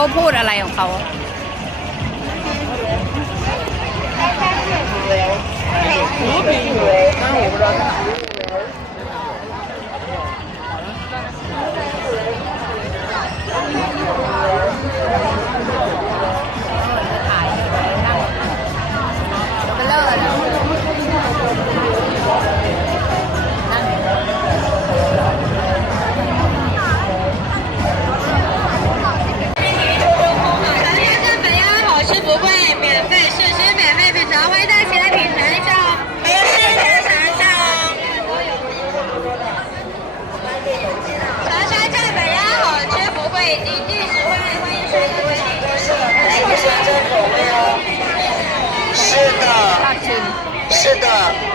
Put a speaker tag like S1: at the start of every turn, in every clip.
S1: เขาพูดอะไรของเขา
S2: 是的，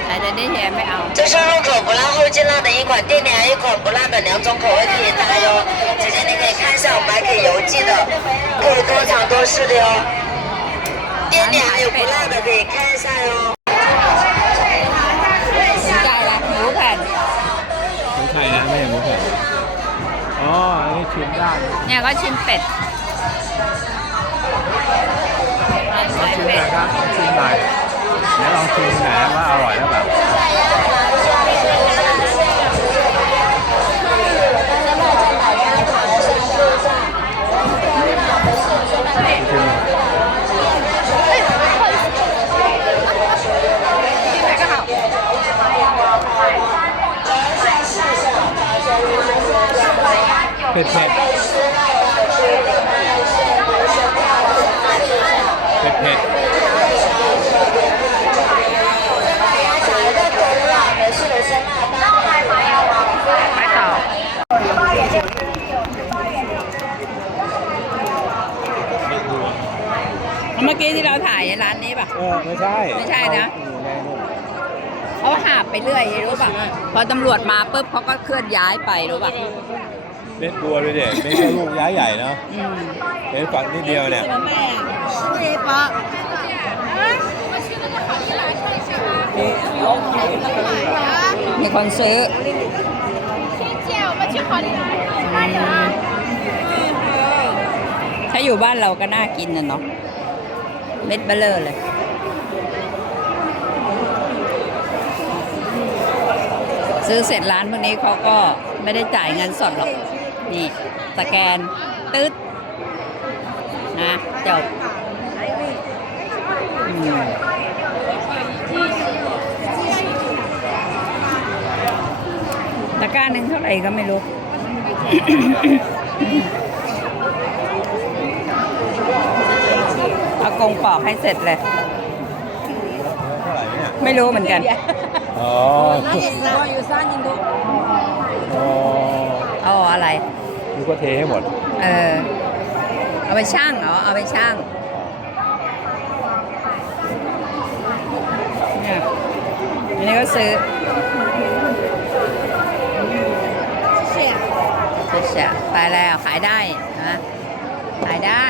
S1: แต่เดี๋ยวนี้แยไม่เอา
S2: 这是入口不辣后劲辣的一款店里还有一款不辣的两种口味可以搭哟。姐姐你可以看一下，我们还可以邮寄的，可以多尝多试的哟。店里还有不辣的，可以看一下哟。
S1: สนใจละหมูแผ่น
S3: หมูไข่นะไม่ใช่หมูแผ่นอ๋อ อันนี้ชิมได้
S1: เนี่ยก็ชิมเป็ด
S3: ชิมหน่อยครับลองชิมหน่อยเดี๋ยว ลองชิมหน่อยนะว่าอร่อยหรือเปล่าชิม เผ็ดเผ็ดเผ็ดเผ็ด
S1: ไปต่อเมื่ อกี้ที่เราถ่ายร้านนี้ป่ะ
S3: เออไม่ใช่
S1: ไม่ใช่นะ
S3: อยู่ในนู่น
S1: เขาหาบไปเรื่อยรู้ป่ะ พอตำรวจมาปุ๊บเขาก็เคลื่อนย้ายไปรู้ป่ะ
S3: เล่นบัวด้วยเด็กไม่ใช่ลูกย้ายใหญ่เนาะ
S1: อืม
S3: เป็นฝั่งนิดเดียวเนี่ย
S1: มีคนซื้อ ถ้าอยู่บ้านเราก็น่ากินนะเนาะ เม็ดเบลเลอร์เลยซื้อเสร็จร้านพวกนี้เขาก็ไม่ได้จ่ายเงินสดหรอก นี่สแกนตึ๊ดนะจบตะกร้าหนึ่งเท่าไหร่ก็ไม่รู้ เอาก งปอกให้เสร็จเลย
S3: เท่าไหร่เนี่ย
S1: ไม่รู้เหมือนกัน
S3: อ๋ออ๋อ
S1: เอาอะไร
S3: ดูก็เทให้หมด
S1: เออ เอาไปช่างเหรอ เอาไปช่างเนี่ยอันนี้ก็ซื้อเสียไปแล้วขายได้นะ ขายได้